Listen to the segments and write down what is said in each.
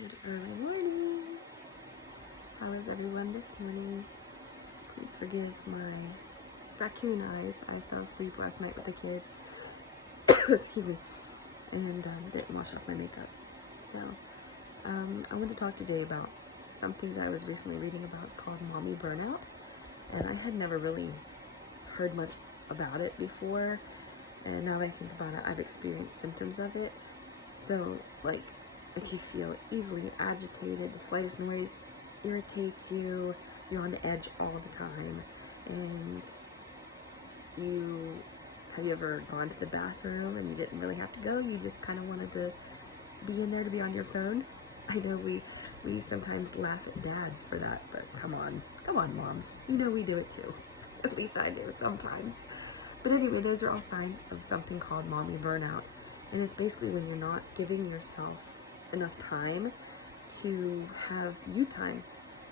Good early morning. How is everyone this morning? Please forgive my raccoon eyes. I fell asleep last night with the kids. Excuse me. And didn't wash off my makeup. So I want to talk today about something that I was recently reading about called mommy burnout. And I had never really heard much about it before. And now that I think about it, I've experienced symptoms of it. So, like, if you feel easily agitated, the slightest noise irritates you, you're on the edge all the time, and have you ever gone to the bathroom and you didn't really have to go, you just kind of wanted to be in there to be on your phone? I know we sometimes laugh at dads for that, but come on moms, you know we do it too. At least I do sometimes. But anyway, those are all signs of something called mommy burnout. And it's basically when you're not giving yourself enough time to have you time.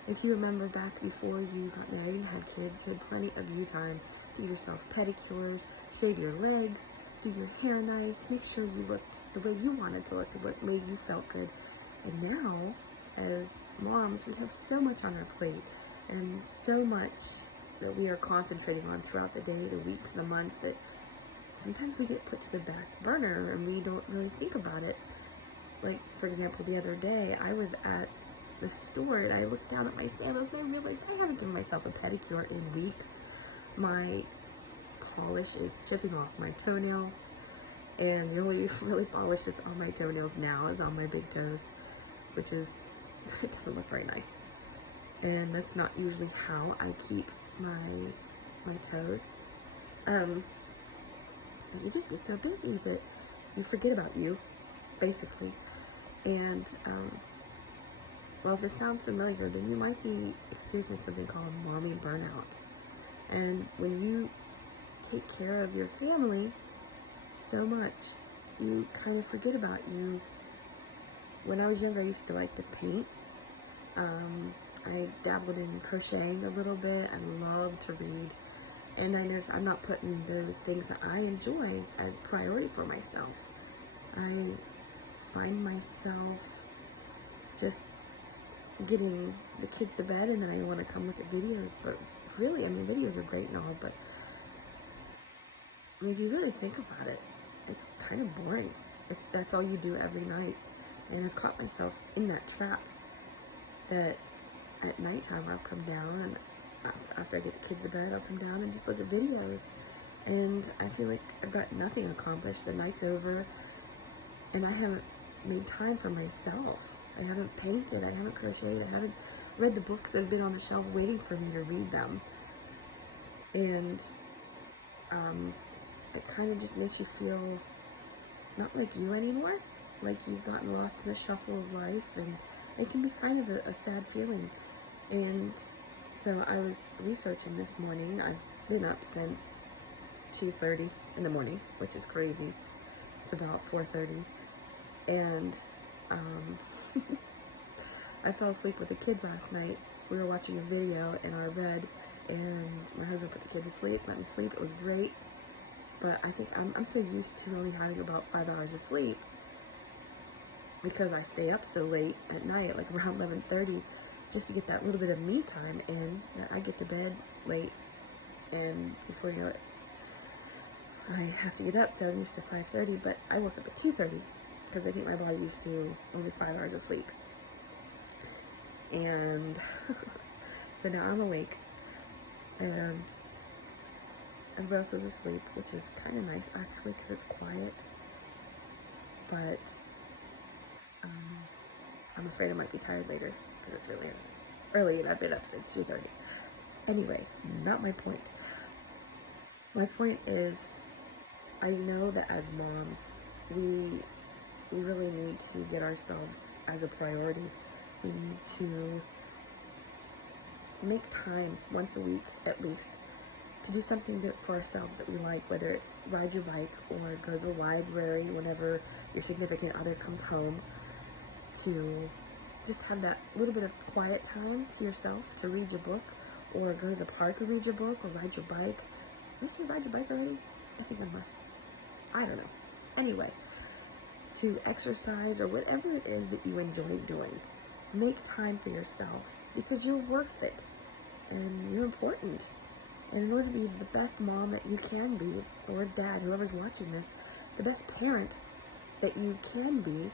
If you remember back before you got married and had kids, you had plenty of you time to give yourself pedicures, shave your legs, do your hair nice, make sure you looked the way you wanted to look, the way you felt good. And now, as moms, we have so much on our plate and so much that we are concentrating on throughout the day, the weeks, the months, that sometimes we get put to the back burner and we don't really think about it. Like, for example, the other day, I was at the store and I looked down at my sandals and I realized I haven't given myself a pedicure in weeks. My polish is chipping off my toenails, and the only really polish that's on my toenails now is on my big toes, which is, it doesn't look very nice. And that's not usually how I keep my toes. You just get so busy that you forget about you, basically. And well, if this sounds familiar, then you might be experiencing something called mommy burnout. And when you take care of your family so much, you kind of forget about you. When I was younger, I used to like to paint. I dabbled in crocheting a little bit. I love to read. And I noticed I'm not putting those things that I enjoy as priority for myself. I find myself just getting the kids to bed and then I want to come look at videos. But really, I mean, videos are great and all, but I mean, if you really think about it, it's kind of boring if that's all you do every night. And I've caught myself in that trap that at nighttime I'll come down and after I get the kids to bed, I'll come down and just look at videos. And I feel like I've got nothing accomplished. The night's over and I haven't made time for myself. I haven't painted, I haven't crocheted, I haven't read the books that have been on the shelf waiting for me to read them. And it kind of just makes you feel not like you anymore, like you've gotten lost in the shuffle of life, and it can be kind of a sad feeling. And so I was researching this morning. I've been up since 2:30 in the morning, which is crazy. It's about 4:30, and I fell asleep with the kids last night. We were watching a video in our bed, and my husband put the kids to sleep, let me sleep. It was great, but I think I'm so used to only having about 5 hours of sleep because I stay up so late at night, like around 11:30, just to get that little bit of me time in, that I get to bed late, and before you know it, I have to get up, so I'm used to 5:30, but I woke up at 2:30 because I think my body's used to only 5 hours of sleep. And so now I'm awake, and everybody else is asleep, which is kind of nice actually because it's quiet, but I'm afraid I might be tired later because it's really early and I've been up since 2:30. Anyway, not my point. My point is, I know that as moms, we really need to get ourselves as a priority. We need to make time once a week at least to do something for ourselves that we like, whether it's ride your bike or go to the library whenever your significant other comes home, to just have that little bit of quiet time to yourself, to read your book, or go to the park and read your book, or ride your bike. Did I say ride your bike already? I think I must. I don't know. Anyway, to exercise or whatever it is that you enjoy doing. Make time for yourself because you're worth it and you're important. And in order to be the best mom that you can be, or dad, whoever's watching this, the best parent that you can be,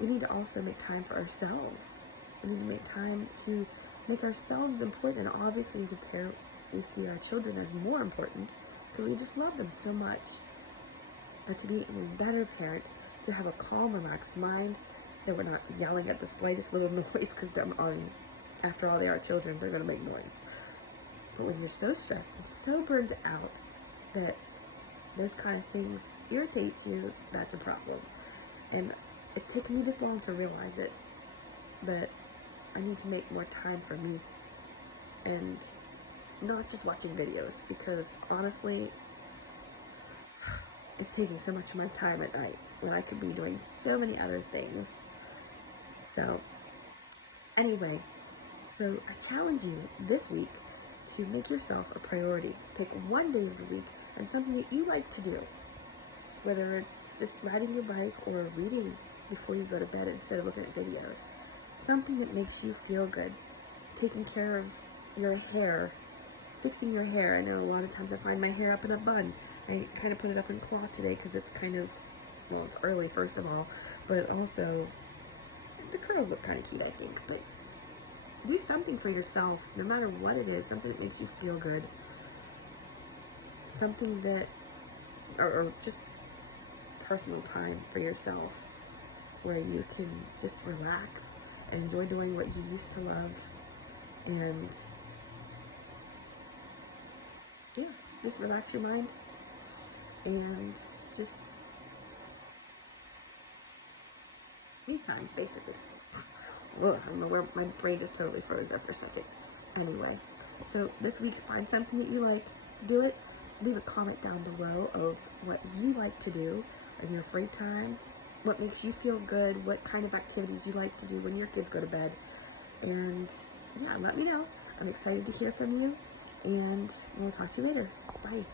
we need to also make time for ourselves. We need to make time to make ourselves important. And obviously, as a parent, we see our children as more important because we just love them so much. But to be a better parent, to have a calm, relaxed mind, that we're not yelling at the slightest little noise, because after all, they are children, they're going to make noise. But when you're so stressed and so burned out that those kind of things irritate you, that's a problem. And it's taken me this long to realize it, but I need to make more time for me and not just watching videos, because honestly, it's taking so much of my time at night when I could be doing so many other things. So anyway, so I challenge you this week to make yourself a priority. Pick one day of the week and something that you like to do, whether it's just riding your bike or reading before you go to bed instead of looking at videos. Something that makes you feel good. Taking care of your hair, fixing your hair. I know a lot of times I find my hair up in a bun. I kind of put it up in claw today because it's kind of, well, it's early first of all, but also the curls look kind of cute, I think. But do something for yourself, no matter what it is, something that makes you feel good. Something that, or just personal time for yourself where you can just relax and enjoy doing what you used to love, and yeah, just relax your mind and just me time, basically. Ugh, I don't know where my brain just totally froze there for a second. Anyway, so this week, find something that you like, do it. Leave a comment down below of what you like to do in your free time, what makes you feel good, what kind of activities you like to do when your kids go to bed. And yeah, let me know. I'm excited to hear from you, and we'll talk to you later. Bye.